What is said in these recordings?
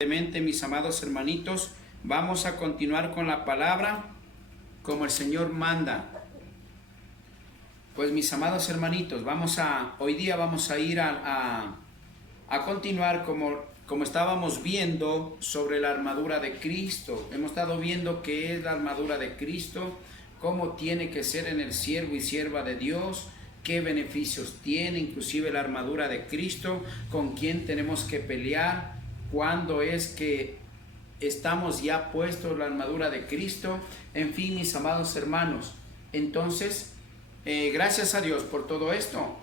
Mis amados hermanitos, vamos a continuar con la palabra como el Señor manda. Pues mis amados hermanitos, hoy día vamos a ir a continuar como estábamos viendo sobre la armadura de Cristo. Hemos estado viendo qué es la armadura de Cristo, cómo tiene que ser en el siervo y sierva de Dios, qué beneficios tiene, inclusive la armadura de Cristo, con quién tenemos que pelear, cuándo es que estamos ya puestos la armadura de Cristo. En fin, mis amados hermanos, entonces gracias a Dios por todo esto.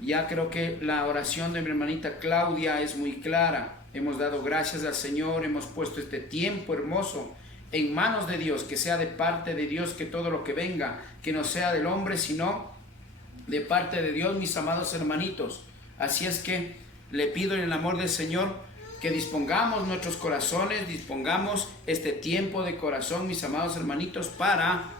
Ya creo que la oración de mi hermanita Claudia es muy clara. Hemos dado gracias al Señor, hemos puesto este tiempo hermoso en manos de Dios, que sea de parte de Dios, que todo lo que venga, que no sea del hombre, sino de parte de Dios, mis amados hermanitos. Así es que le pido en el amor del Señor que dispongamos nuestros corazones, dispongamos este tiempo de corazón, mis amados hermanitos, para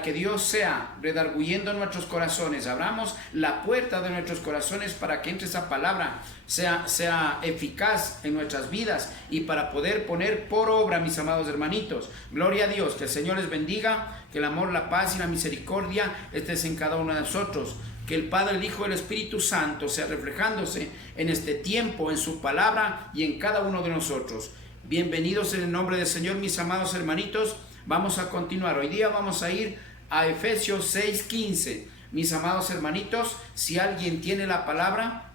que Dios sea redarguyendo nuestros corazones. Abramos la puerta de nuestros corazones para que entre esa palabra, sea eficaz en nuestras vidas y para poder poner por obra, mis amados hermanitos. Gloria a Dios, que el Señor les bendiga, que el amor, la paz y la misericordia estés en cada uno de nosotros. Que el Padre, el Hijo y el Espíritu Santo sea reflejándose en este tiempo, en su palabra y en cada uno de nosotros. Bienvenidos en el nombre del Señor, mis amados hermanitos. Vamos a continuar. Hoy día vamos a ir a Efesios 6:15. Mis amados hermanitos, si alguien tiene la palabra,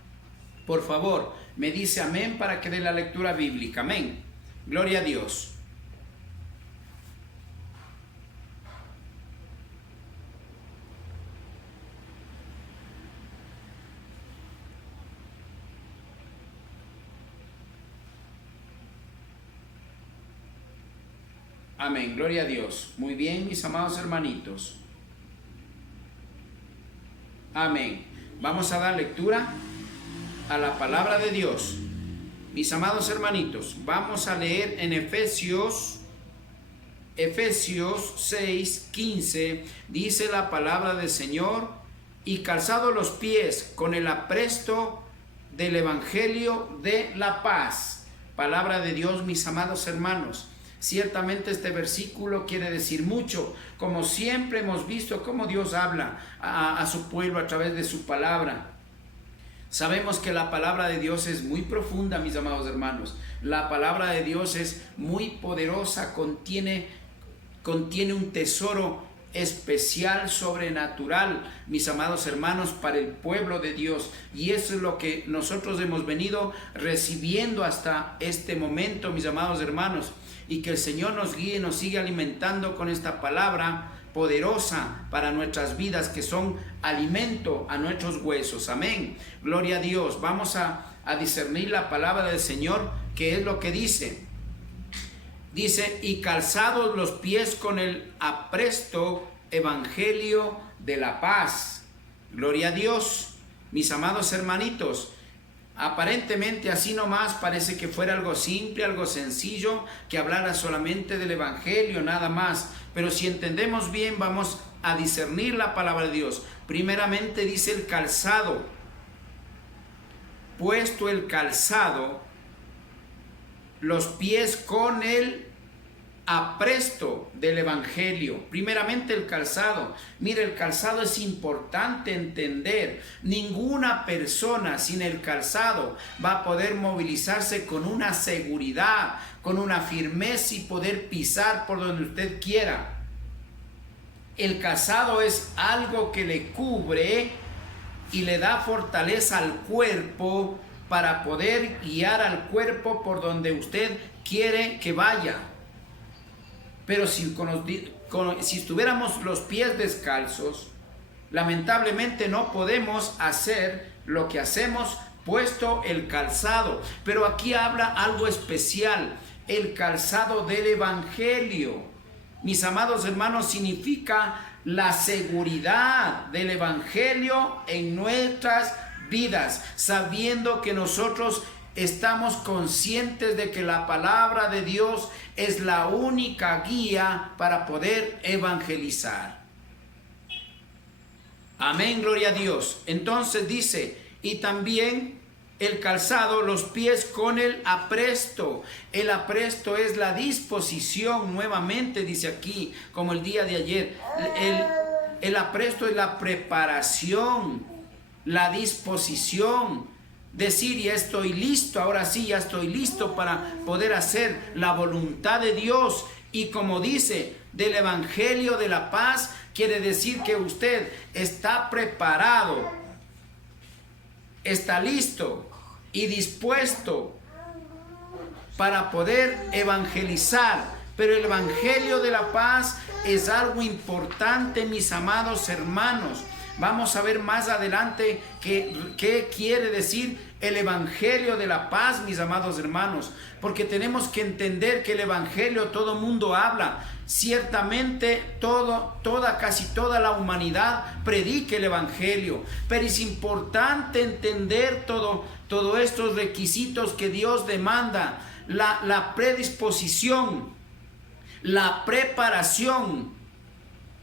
por favor, me dice amén para que dé la lectura bíblica. Amén. Gloria a Dios. Amén, gloria a Dios. Muy bien, mis amados hermanitos. Amén. Vamos a dar lectura a la palabra de Dios. Mis amados hermanitos, vamos a leer en Efesios 6:15. Dice la palabra del Señor: y calzado los pies con el apresto del Evangelio de la paz. Palabra de Dios, mis amados hermanos. Ciertamente este versículo quiere decir mucho. Como siempre hemos visto cómo Dios habla a su pueblo a través de su palabra. Sabemos que la palabra de Dios es muy profunda, mis amados hermanos. La palabra de Dios es muy poderosa, contiene un tesoro especial, sobrenatural, mis amados hermanos, para el pueblo de Dios. Y eso es lo que nosotros hemos venido recibiendo hasta este momento, mis amados hermanos. Y que el Señor nos guíe, nos siga alimentando con esta palabra poderosa para nuestras vidas, que son alimento a nuestros huesos. Amén. Gloria a Dios. Vamos a discernir la palabra del Señor, que es lo que dice. Dice: y calzados los pies con el apresto evangelio de la paz. Gloria a Dios. Mis amados hermanitos, aparentemente así nomás parece que fuera algo simple, algo sencillo, que hablara solamente del evangelio, nada más. Pero si entendemos bien, vamos a discernir la palabra de Dios. Primeramente dice el calzado. Puesto el calzado, los pies con el apresto del evangelio. Primeramente el calzado. Mire, el calzado es importante entender. Ninguna persona sin el calzado va a poder movilizarse con una seguridad, con una firmeza y poder pisar por donde usted quiera. El calzado es algo que le cubre y le da fortaleza al cuerpo para poder guiar al cuerpo por donde usted quiere que vaya. Pero si estuviéramos los pies descalzos, lamentablemente no podemos hacer lo que hacemos puesto el calzado. Pero aquí habla algo especial: el calzado del evangelio. Mis amados hermanos, significa la seguridad del evangelio en nuestras vidas, sabiendo que nosotros estamos conscientes de que la palabra de Dios es la única guía para poder evangelizar. Amén, gloria a Dios. Entonces dice: y también el calzado, los pies con el apresto. El apresto es la disposición, nuevamente dice aquí, como el día de ayer. El apresto es la preparación, la disposición. Decir, ya estoy listo, ahora sí, ya estoy listo para poder hacer la voluntad de Dios. Y como dice, del Evangelio de la paz, quiere decir que usted está preparado, está listo y dispuesto para poder evangelizar. Pero el Evangelio de la paz es algo importante, mis amados hermanos. Vamos a ver más adelante qué quiere decir el Evangelio de la paz, mis amados hermanos. Porque tenemos que entender que el Evangelio todo mundo habla. Ciertamente casi toda la humanidad predica el Evangelio. Pero es importante entender todos estos requisitos que Dios demanda. La predisposición, la preparación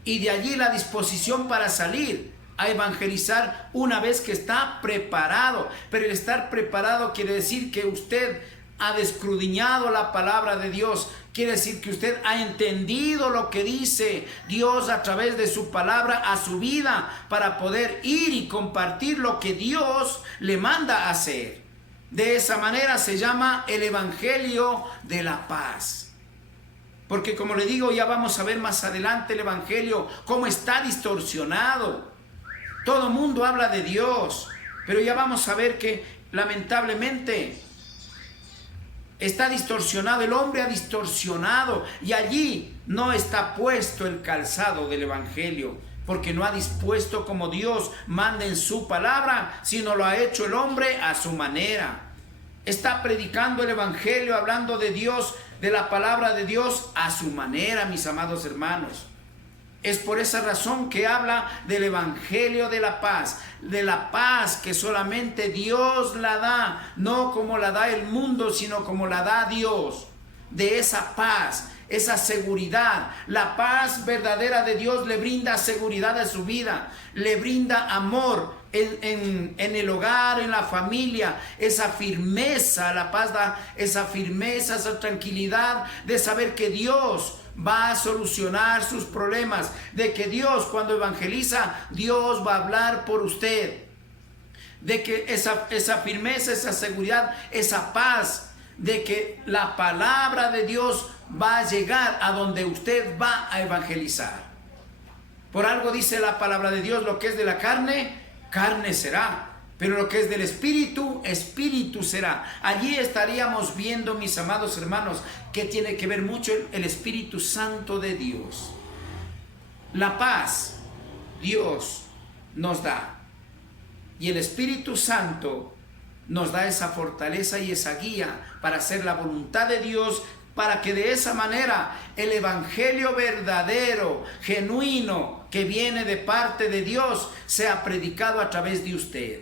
y de allí la disposición para salir a evangelizar una vez que está preparado. Pero el estar preparado quiere decir que usted ha escudriñado la palabra de Dios. Quiere decir que usted ha entendido lo que dice Dios a través de su palabra a su vida para poder ir y compartir lo que Dios le manda hacer. De esa manera se llama el Evangelio de la paz. Porque como le digo, ya vamos a ver más adelante el Evangelio, cómo está distorsionado. Todo el mundo habla de Dios, pero ya vamos a ver que lamentablemente está distorsionado, el hombre ha distorsionado y allí no está puesto el calzado del Evangelio, porque no ha dispuesto como Dios manda en su palabra, sino lo ha hecho el hombre a su manera. Está predicando el Evangelio, hablando de Dios, de la palabra de Dios a su manera, mis amados hermanos. Es por esa razón que habla del Evangelio de la paz que solamente Dios la da, no como la da el mundo, sino como la da Dios. De esa paz, esa seguridad, la paz verdadera de Dios le brinda seguridad a su vida, le brinda amor en el hogar, en la familia, esa firmeza. La paz da esa firmeza, esa tranquilidad de saber que Dios va a solucionar sus problemas, de que Dios, cuando evangeliza, Dios va a hablar por usted, de que esa firmeza, esa seguridad, esa paz, de que la palabra de Dios va a llegar a donde usted va a evangelizar. Por algo dice la palabra de Dios: lo que es de la carne, carne será, pero lo que es del Espíritu, Espíritu será. Allí estaríamos viendo, mis amados hermanos, que tiene que ver mucho el Espíritu Santo de Dios. La paz Dios nos da, y el Espíritu Santo nos da esa fortaleza y esa guía para hacer la voluntad de Dios, para que de esa manera el Evangelio verdadero, genuino, que viene de parte de Dios, sea predicado a través de usted.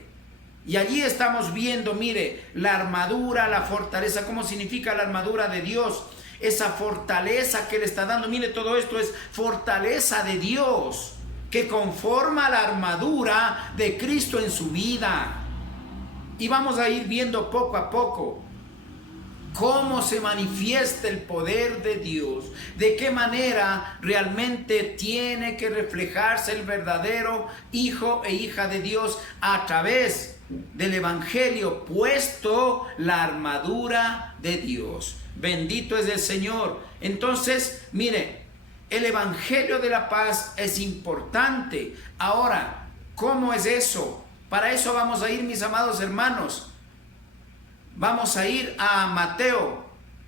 Y allí estamos viendo, mire, la armadura, la fortaleza. ¿Cómo significa la armadura de Dios? Esa fortaleza que le está dando. Mire, todo esto es fortaleza de Dios, que conforma la armadura de Cristo en su vida. Y vamos a ir viendo poco a poco cómo se manifiesta el poder de Dios, de qué manera realmente tiene que reflejarse el verdadero hijo e hija de Dios a través del Evangelio, puesto la armadura de Dios. Bendito es el Señor. Entonces, mire, el Evangelio de la paz es importante. Ahora, ¿cómo es eso? Para eso vamos a ir, mis amados hermanos. Vamos a ir a Mateo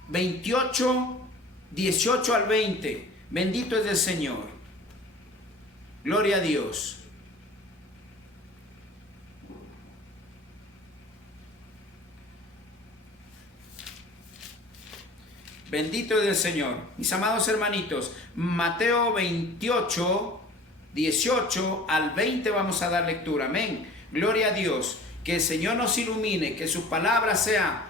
28, 18 al 20. Bendito es el Señor. Gloria a Dios. Bendito es el Señor. Mis amados hermanitos, Mateo 28, 18 al 20 vamos a dar lectura. Amén. Gloria a Dios. Que el Señor nos ilumine, que su palabra sea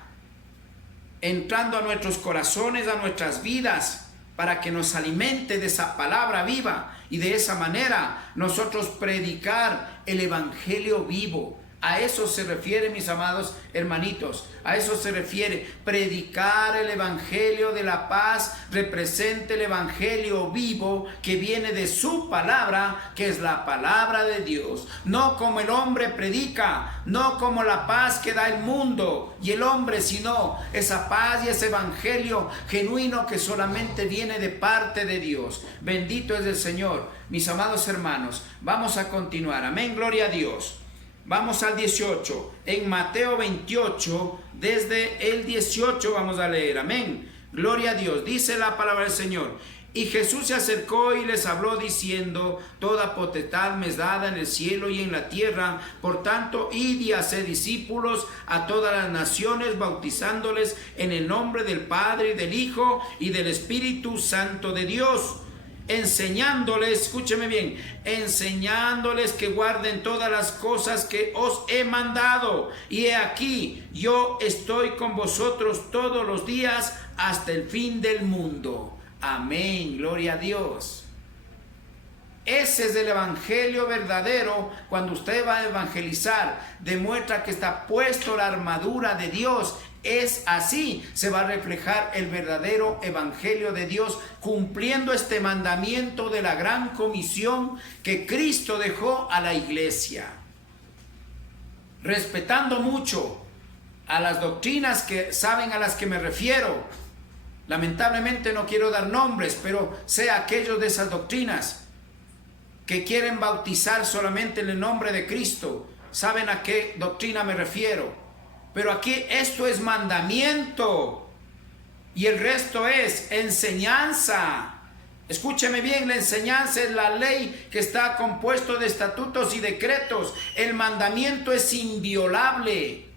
entrando a nuestros corazones, a nuestras vidas, para que nos alimente de esa palabra viva y de esa manera nosotros predicar el Evangelio vivo, A eso se refiere, mis amados hermanitos, a eso se refiere. Predicar el evangelio de la paz representa el evangelio vivo que viene de su palabra, que es la palabra de Dios. No como el hombre predica, no como la paz que da el mundo y el hombre, sino esa paz y ese evangelio genuino que solamente viene de parte de Dios. Bendito es el Señor. Mis amados hermanos, vamos a continuar. Amén, gloria a Dios. Vamos al 18, en Mateo 28, desde el 18 vamos a leer, amén, gloria a Dios, dice la palabra del Señor. Y Jesús se acercó y les habló diciendo: toda potestad me es dada en el cielo y en la tierra, por tanto, id y haced discípulos a todas las naciones, bautizándoles en el nombre del Padre, y del Hijo, y del Espíritu Santo de Dios, enseñándoles, escúcheme bien, enseñándoles que guarden todas las cosas que os he mandado. Y he aquí, yo estoy con vosotros todos los días hasta el fin del mundo. Amén, gloria a Dios. Ese es el evangelio verdadero. Cuando usted va a evangelizar, demuestra que está puesto la armadura de Dios. Es así, se va a reflejar el verdadero evangelio de Dios, cumpliendo este mandamiento de la gran comisión que Cristo dejó a la iglesia. Respetando mucho a las doctrinas que saben a las que me refiero. Lamentablemente no quiero dar nombres, pero sé aquellos de esas doctrinas que quieren bautizar solamente en el nombre de Cristo. ¿Saben a qué doctrina me refiero? Pero aquí esto es mandamiento y el resto es enseñanza. Escúcheme bien, la enseñanza es la ley que está compuesto de estatutos y decretos. El mandamiento es inviolable.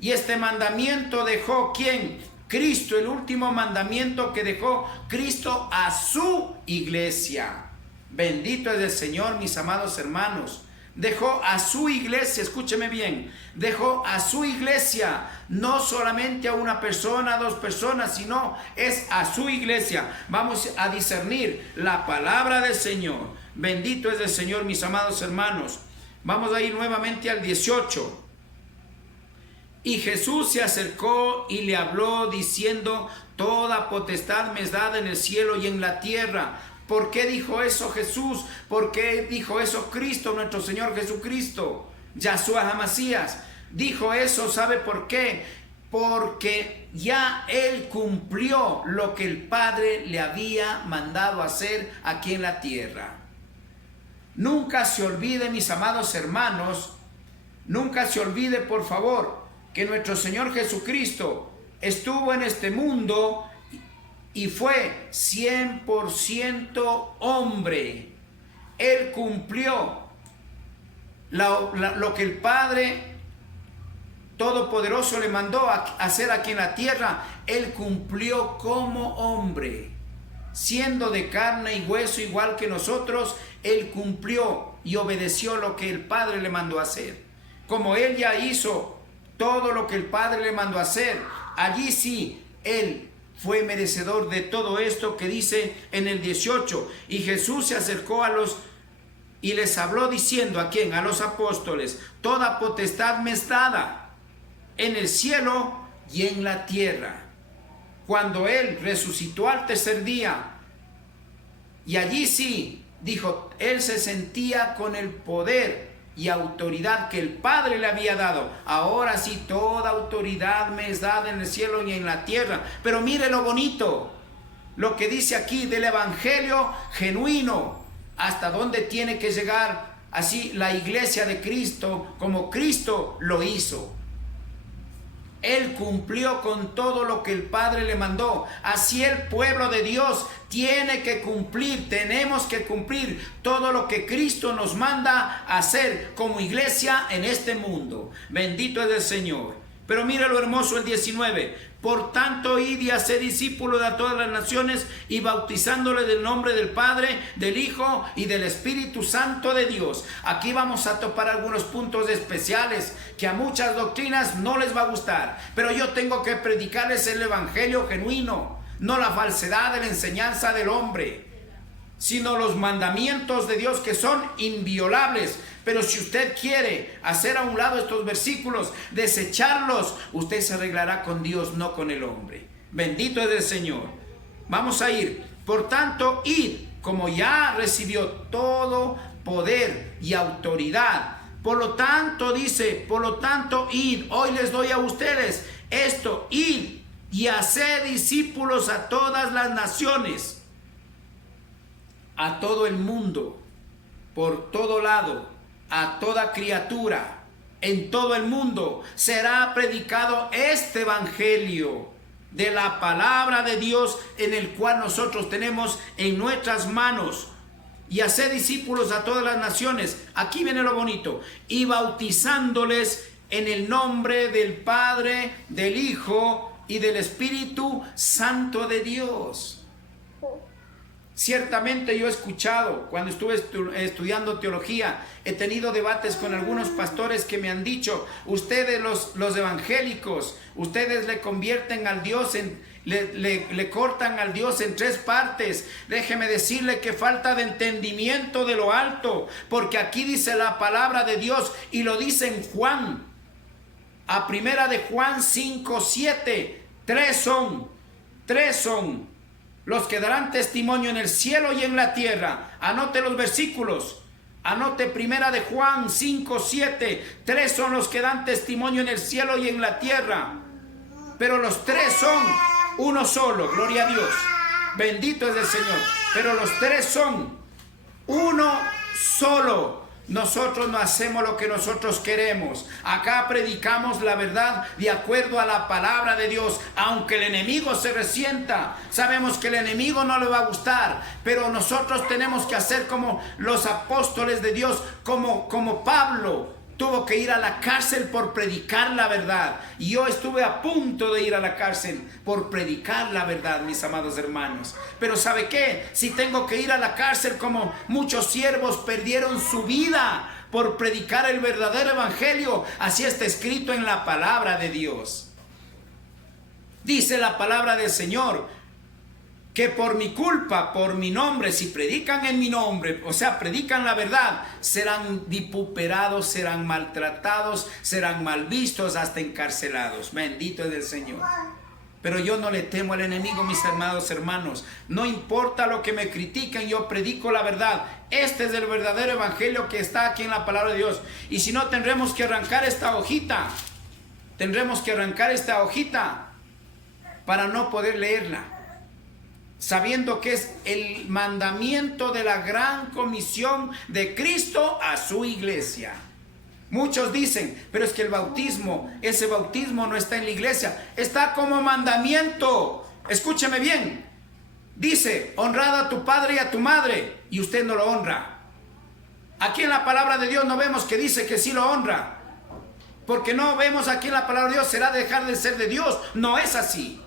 Y este mandamiento dejó ¿quién? Cristo, el último mandamiento que dejó Cristo a su iglesia. Bendito es el Señor, mis amados hermanos. Dejó a su iglesia, escúcheme bien, dejó a su iglesia, no solamente a una persona, a dos personas, sino es a su iglesia. Vamos a discernir la palabra del Señor. Bendito es el Señor, mis amados hermanos. Vamos a ir nuevamente al 18. Y Jesús se acercó y le habló diciendo: toda potestad me es dada en el cielo y en la tierra. ¿Por qué dijo eso Jesús? ¿Por qué dijo eso Cristo, nuestro Señor Jesucristo? Yahshua HaMasías dijo eso, ¿sabe por qué? Porque ya Él cumplió lo que el Padre le había mandado hacer aquí en la tierra. Nunca se olvide, mis amados hermanos, nunca se olvide, por favor, que nuestro Señor Jesucristo estuvo en este mundo y fue 100% hombre. Él cumplió lo que el Padre Todopoderoso le mandó a hacer aquí en la tierra. Él cumplió como hombre. Siendo de carne y hueso igual que nosotros, Él cumplió y obedeció lo que el Padre le mandó a hacer. Como Él ya hizo todo lo que el Padre le mandó a hacer, allí sí, Él fue merecedor de todo esto que dice en el 18. Y Jesús se acercó y les habló diciendo: ¿a quién? A los apóstoles: toda potestad me es dada en el cielo y en la tierra. Cuando Él resucitó al tercer día, y allí sí, dijo, Él se sentía con el poder y autoridad que el Padre le había dado. Ahora sí, toda autoridad me es dada en el cielo y en la tierra. Pero mire lo bonito, lo que dice aquí del evangelio genuino, hasta dónde tiene que llegar así la iglesia de Cristo, como Cristo lo hizo. Él cumplió con todo lo que el Padre le mandó. Así el pueblo de Dios tiene que cumplir, tenemos que cumplir todo lo que Cristo nos manda hacer como iglesia en este mundo. Bendito es el Señor. Pero mira lo hermoso el 19. Por tanto, id y haced discípulos de todas las naciones y bautizándoles del nombre del Padre, del Hijo y del Espíritu Santo de Dios. Aquí vamos a topar algunos puntos especiales que a muchas doctrinas no les va a gustar. Pero yo tengo que predicarles el evangelio genuino, no la falsedad de la enseñanza del hombre. sino los mandamientos de Dios que son inviolables. Pero si usted quiere hacer a un lado estos versículos, desecharlos, usted se arreglará con Dios, no con el hombre. Bendito es el Señor. Vamos a ir. Por tanto, id, como ya recibió todo poder y autoridad. Por lo tanto, dice, por lo tanto, id. Hoy les doy a ustedes esto, id y haced discípulos a todas las naciones, a todo el mundo, por todo lado, a toda criatura, en todo el mundo será predicado este evangelio de la palabra de Dios, en el cual nosotros tenemos en nuestras manos, y hacer discípulos a todas las naciones. Aquí viene lo bonito: y bautizándoles en el nombre del Padre, del Hijo y del Espíritu Santo de Dios. Ciertamente yo he escuchado, cuando estuve estudiando teología, he tenido debates con algunos pastores que me han dicho: ustedes los evangélicos, ustedes le convierten al Dios le cortan al Dios en tres partes. Déjeme decirle que falta de entendimiento de lo alto, porque aquí dice la palabra de Dios, y lo dice en Juan, a primera de Juan 5:7, tres son los que darán testimonio en el cielo y en la tierra. Anote los versículos. Anote primera de Juan 5:7. Tres son los que dan testimonio en el cielo y en la tierra. Pero los tres son uno solo. Gloria a Dios. Bendito es el Señor. Pero los tres son uno solo. Nosotros no hacemos lo que nosotros queremos. Acá predicamos la verdad de acuerdo a la palabra de Dios. Aunque el enemigo se resienta, sabemos que el enemigo no le va a gustar, pero nosotros tenemos que hacer como los apóstoles de Dios, como Pablo. Tuvo que ir a la cárcel por predicar la verdad. Y yo estuve a punto de ir a la cárcel por predicar la verdad, mis amados hermanos. Pero ¿sabe qué? Si tengo que ir a la cárcel como muchos siervos perdieron su vida por predicar el verdadero evangelio, así está escrito en la palabra de Dios. Dice la palabra del Señor que por mi culpa, por mi nombre, si predican en mi nombre, o sea, predican la verdad, serán vituperados, serán maltratados, serán mal vistos, hasta encarcelados. Bendito es el Señor. Pero yo no le temo al enemigo, mis amados hermanos. No importa lo que me critiquen, yo predico la verdad. Este es el verdadero evangelio que está aquí en la palabra de Dios. Y si no, tendremos que arrancar esta hojita. Tendremos que arrancar esta hojita para no poder leerla, sabiendo que es el mandamiento de la gran comisión de Cristo a su iglesia. Muchos dicen, pero es que el bautismo, ese bautismo no está en la iglesia, está como mandamiento. Escúcheme bien, dice: honrad a tu padre y a tu madre, y usted no lo honra. Aquí en la palabra de Dios no vemos que dice que sí lo honra, porque no vemos aquí en la palabra de Dios será dejar de ser de Dios. No es así.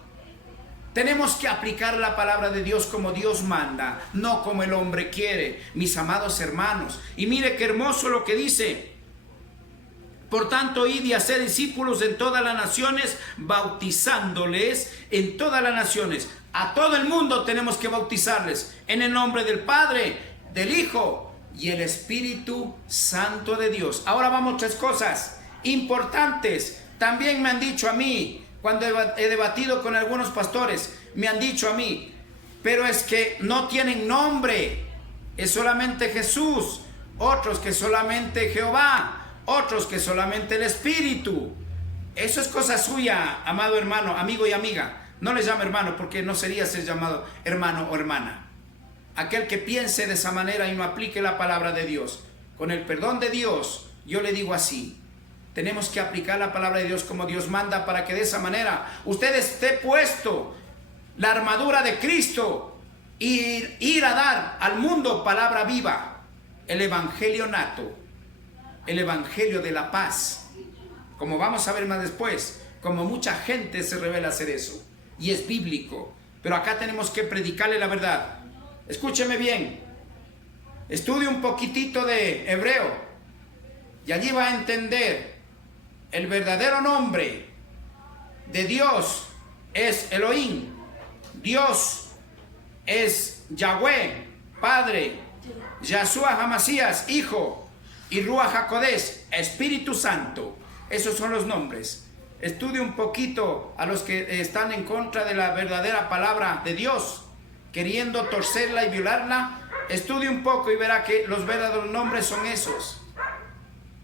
Tenemos que aplicar la palabra de Dios como Dios manda, no como el hombre quiere, mis amados hermanos. Y mire qué hermoso lo que dice: por tanto, id y haced discípulos en todas las naciones, bautizándoles en todas las naciones. A todo el mundo tenemos que bautizarles en el nombre del Padre, del Hijo y el Espíritu Santo de Dios. Ahora vamos a tres cosas importantes. También me han dicho a mí, cuando he debatido con algunos pastores, me han dicho a mí: pero es que no tienen nombre, es solamente Jesús, otros que solamente Jehová, otros que solamente el Espíritu. Eso es cosa suya, amado hermano, amigo y amiga. No les llamo hermano porque no sería ser llamado hermano o hermana. Aquel que piense de esa manera y no aplique la palabra de Dios, con el perdón de Dios, yo le digo así: tenemos que aplicar la palabra de Dios como Dios manda, para que de esa manera usted esté puesto la armadura de Cristo y ir a dar al mundo palabra viva, el evangelio nato, el evangelio de la paz. Como vamos a ver más después, como mucha gente se revela a hacer eso, y es bíblico, pero acá tenemos que predicarle la verdad. Escúcheme bien, estudie un poquitito de hebreo y allí va a entender el verdadero nombre de Dios es Elohim. Dios es Yahweh. Padre, Yahshua Hamasías, Hijo, y Ruach HaKodesh, Espíritu Santo. Esos son los nombres. Estudie un poquito a los que están en contra de la verdadera palabra de Dios, queriendo torcerla y violarla. Estudie un poco y verá que los verdaderos nombres son esos.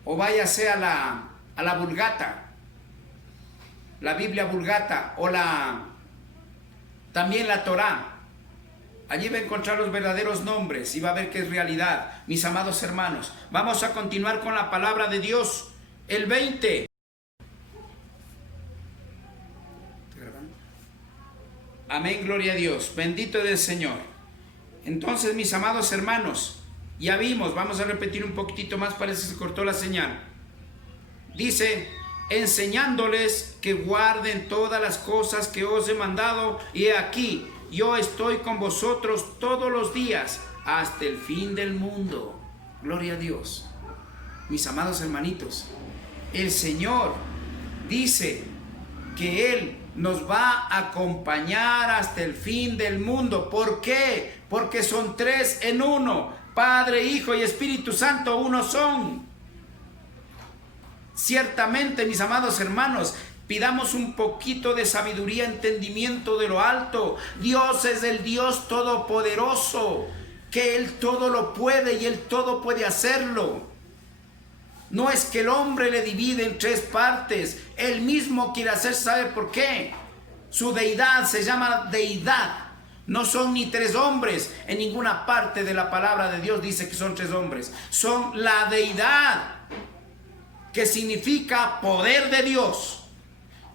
O váyase a la Vulgata, la Biblia Vulgata, o también la Torá. Allí va a encontrar los verdaderos nombres y va a ver que es realidad. Mis amados hermanos, vamos a continuar con la palabra de Dios. El 20. Amén, gloria a Dios. Bendito es el Señor. Entonces, mis amados hermanos, ya vimos, vamos a repetir un poquitito más, parece que se cortó la señal. Dice, enseñándoles que guarden todas las cosas que os he mandado, y he aquí, yo estoy con vosotros todos los días hasta el fin del mundo. Gloria a Dios. Mis amados hermanitos, el Señor dice que Él nos va a acompañar hasta el fin del mundo. ¿Por qué? Porque son tres en uno. Padre, Hijo y Espíritu Santo, uno son. Ciertamente, mis amados hermanos, pidamos un poquito de sabiduría, entendimiento de lo alto. Dios es el Dios todopoderoso, que Él todo lo puede y Él todo puede hacerlo. No es que el hombre le divide en tres partes. Él mismo quiere hacer, ¿sabe por qué? Su deidad se llama deidad. No son ni tres hombres. En ninguna parte de la palabra de Dios dice que son tres hombres. Son la deidad, que significa poder de Dios.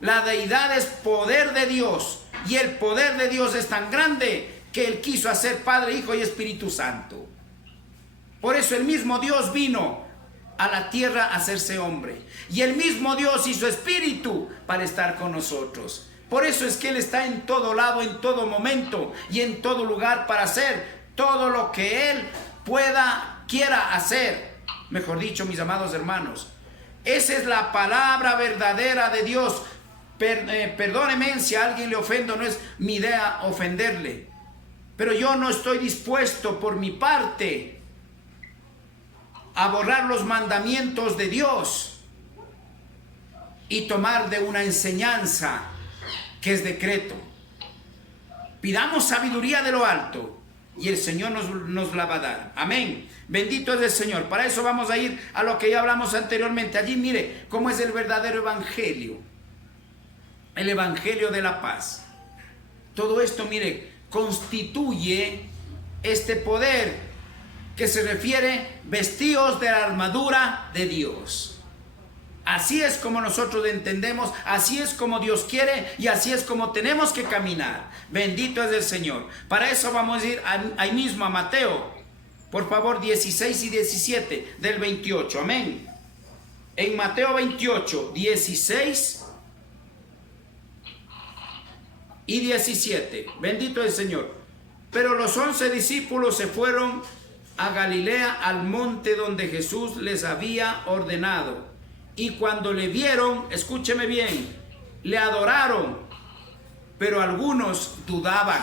La deidad es poder de Dios. Y el poder de Dios es tan grande que Él quiso hacer Padre, Hijo y Espíritu Santo. Por eso el mismo Dios vino a la tierra a hacerse hombre. Y el mismo Dios hizo espíritu para estar con nosotros. Por eso es que Él está en todo lado, en todo momento y en todo lugar para hacer todo lo que Él quiera hacer. Mejor dicho, mis amados hermanos, esa es la palabra verdadera de Dios. Perdóneme si a alguien le ofendo, no es mi idea ofenderle. Pero yo no estoy dispuesto por mi parte a borrar los mandamientos de Dios y tomar de una enseñanza que es decreto. Pidamos sabiduría de lo alto y el Señor nos la va a dar. Amén. Bendito es el Señor. Para eso vamos a ir a lo que ya hablamos anteriormente. Allí mire cómo es el verdadero evangelio. El evangelio de la paz. Todo esto, mire, constituye este poder que se refiere vestidos de la armadura de Dios. Así es como nosotros entendemos, así es como Dios quiere y así es como tenemos que caminar. Bendito es el Señor. Para eso vamos a ir ahí mismo a Mateo, por favor, 16 y 17 del 28. Amén. En Mateo 28, 16 y 17. Bendito es el Señor. Pero los 11 discípulos se fueron a Galilea, al monte donde Jesús les había ordenado. Y cuando le vieron, escúcheme bien, le adoraron, pero algunos dudaban.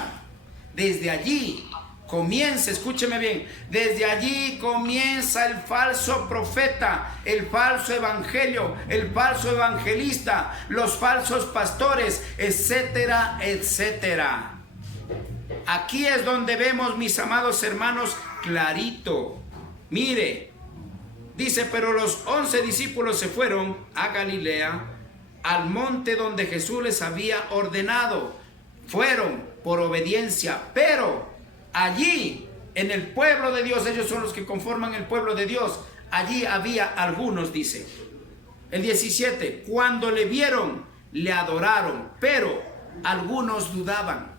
Desde allí comienza, escúcheme bien, desde allí comienza el falso profeta, el falso evangelio, el falso evangelista, los falsos pastores, etcétera, etcétera. Aquí es donde vemos, mis amados hermanos, clarito. Mire, dice, pero los 11 discípulos se fueron a Galilea, al monte donde Jesús les había ordenado. Fueron por obediencia, pero allí, en el pueblo de Dios, ellos son los que conforman el pueblo de Dios. Allí había algunos, dice. El 17, cuando le vieron, le adoraron, pero algunos dudaban.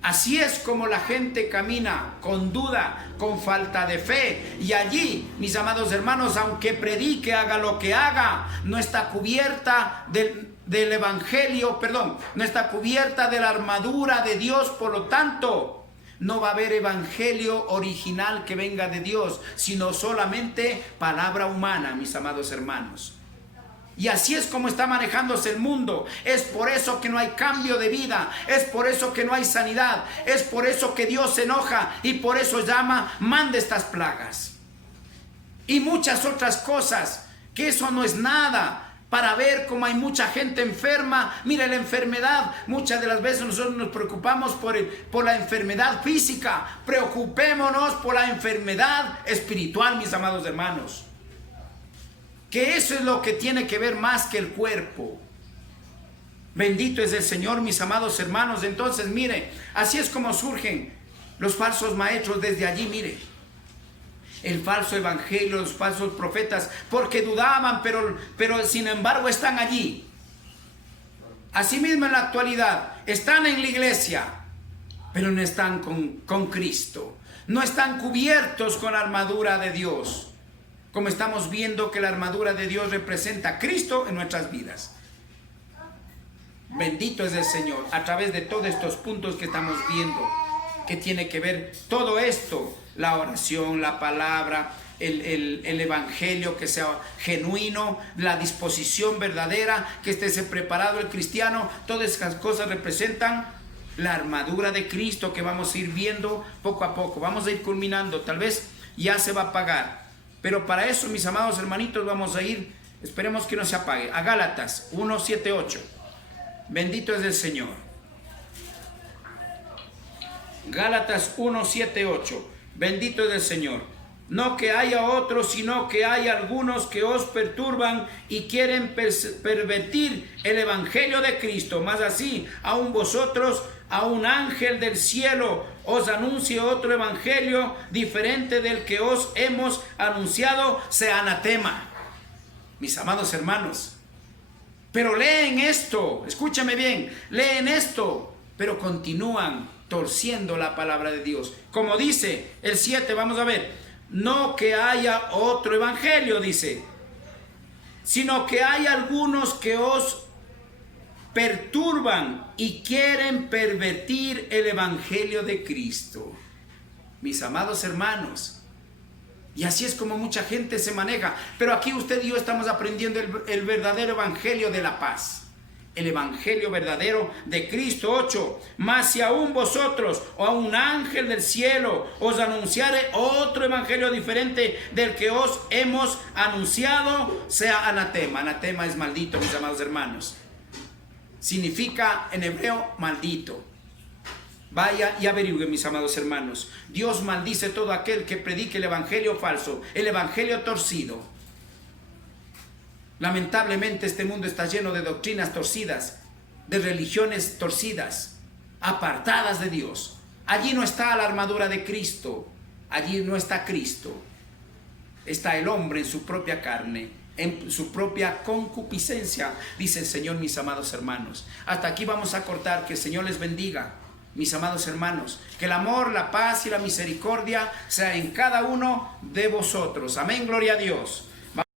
Así es como la gente camina, con duda, con falta de fe. Y allí, mis amados hermanos, aunque predique, haga lo que haga, no está cubierta del evangelio, no está cubierta de la armadura de Dios. Por lo tanto, no va a haber evangelio original que venga de Dios, sino solamente palabra humana, mis amados hermanos. Y así es como está manejándose el mundo. Es por eso que no hay cambio de vida. Es por eso que no hay sanidad. Es por eso que Dios se enoja y por eso llama, manda estas plagas. Y muchas otras cosas, que eso no es nada. Para ver cómo hay mucha gente enferma. Mira la enfermedad. Muchas de las veces nosotros nos preocupamos por la enfermedad física. Preocupémonos por la enfermedad espiritual, mis amados hermanos. Que eso es lo que tiene que ver más que el cuerpo. Bendito es el Señor, mis amados hermanos. Entonces, mire, así es como surgen los falsos maestros desde allí, mire. El falso evangelio, los falsos profetas, porque dudaban, pero sin embargo están allí. Asimismo en la actualidad, están en la iglesia, pero no están con Cristo. No están cubiertos con la armadura de Dios. Como estamos viendo que la armadura de Dios representa a Cristo en nuestras vidas. Bendito es el Señor. A través de todos estos puntos que estamos viendo, que tiene que ver todo esto, la oración, la palabra, el evangelio que sea genuino, la disposición verdadera, que esté preparado el cristiano, todas esas cosas representan la armadura de Cristo que vamos a ir viendo poco a poco. Vamos a ir culminando, tal vez ya se va a apagar. Pero para eso, mis amados hermanitos, vamos a ir, esperemos que no se apague, a Gálatas 1, 7, 8. Bendito es el Señor. Gálatas 1, 7, 8. Bendito es el Señor. No que haya otros, sino que hay algunos que os perturban y quieren pervertir el evangelio de Cristo. Más así, aún vosotros, a un ángel del cielo os anuncie otro evangelio diferente del que os hemos anunciado, sea anatema. Mis amados hermanos, pero leen esto, escúchame bien, leen esto, pero continúan torciendo la palabra de Dios. Como dice el 7, vamos a ver, no que haya otro evangelio, dice, sino que hay algunos que os perturban y quieren pervertir el evangelio de Cristo. Mis amados hermanos, y así es como mucha gente se maneja, pero aquí usted y yo estamos aprendiendo el verdadero evangelio de la paz, el evangelio verdadero de Cristo. 8, mas si aún vosotros o a un ángel del cielo os anunciare otro evangelio diferente del que os hemos anunciado, sea anatema. Anatema es maldito, mis amados hermanos. Significa en hebreo maldito. Vaya y averigüe, mis amados hermanos. Dios maldice todo aquel que predique el evangelio falso, el evangelio torcido. Lamentablemente este mundo está lleno de doctrinas torcidas, de religiones torcidas, apartadas de Dios. Allí no está la armadura de Cristo, allí no está Cristo. Está el hombre en su propia carne, en su propia concupiscencia, dice el Señor, mis amados hermanos. Hasta aquí vamos a cortar. Que el Señor les bendiga, mis amados hermanos. Que el amor, la paz y la misericordia sea en cada uno de vosotros. Amén, gloria a Dios.